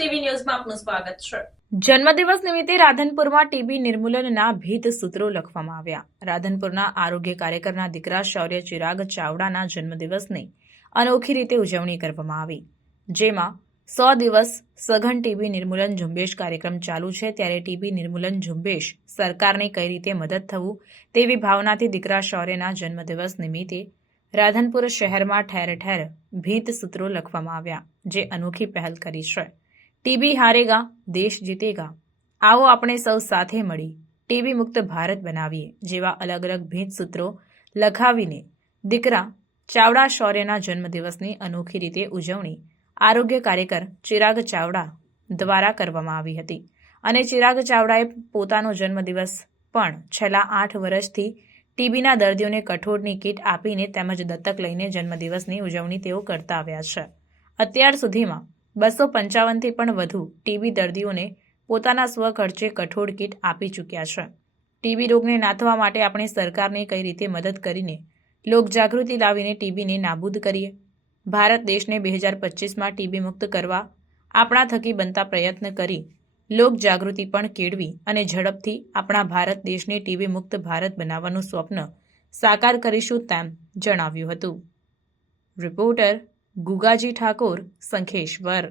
TV ન્યૂઝમાં આપનું સ્વાગત છે। જન્મદિવસ નિમિત્તે રાધનપુરમાં ટીબી નિર્મૂલનના ભીત સૂત્રો લખવામાં આવ્યા। રાધનપુરના આરોગ્ય કાર્યકરના દીકરા શૌર્ય ચિરાગ ચાવડાના જન્મદિવસની અનોખી રીતે ઉજવણી કરવામાં આવી, જેમાં 100 દિવસ સઘન ટીબી નિર્મૂલન ઝુંબેશ કાર્યક્રમ ચાલુ છે। ત્યારે ટીબી નિર્મૂલન ઝુંબેશ સરકારને કઈ રીતે મદદ થવું તેવી ભાવનાથી દીકરા શૌર્યના જન્મદિવસ નિમિત્તે રાધનપુર શહેરમાં ઠેર ઠેર ભીત સૂત્રો લખવામાં આવ્યા, જે અનોખી પહેલ કરી છે। ટીબી હારેગા દેશ જીતેગા, આવો આપણે સૌ સાથે મળી ટીબી મુક્ત ભારત બનાવીએ જેવા અલગ અલગ ભીત સૂત્રો લખાવીને દીકરા ચાવડા શૌર્યના જન્મદિવસની અનોખી રીતે ઉજવણી આરોગ્ય કાર્યકર ચિરાગ ચાવડા દ્વારા કરવામાં આવી હતી। અને ચિરાગ ચાવડાએ પોતાનો જન્મદિવસ પણ છેલ્લા 8 વર્ષથી ટીબીના દર્દીઓને કઠોળની કીટ આપીને તેમજ દત્તક લઈને જન્મદિવસની ઉજવણી તેઓ કરતા આવ્યા છે। અત્યાર સુધીમાં 255થી પણ વધુ ટીબી દર્દીઓને પોતાના સ્વખર્ચે કઠોળ કીટ આપી ચૂક્યા છે। ટીબી રોગને નાથવા માટે આપણે સરકારને કઈ રીતે મદદ કરીને લોકજાગૃતિ લાવીને ટીબીને નાબૂદ કરીએ। ભારત દેશને 2025માં ટીબી મુક્ત કરવા આપણા થકી બનતા પ્રયત્ન કરી લોકજાગૃતિ પણ કેળવી અને ઝડપથી આપણા ભારત દેશને ટીબી મુક્ત ભારત બનાવવાનું સ્વપ્ન સાકાર કરીશું તેમ જણાવ્યું હતું। રિપોર્ટર ગુગાજી ઠાકોર, સંખેશ્વર।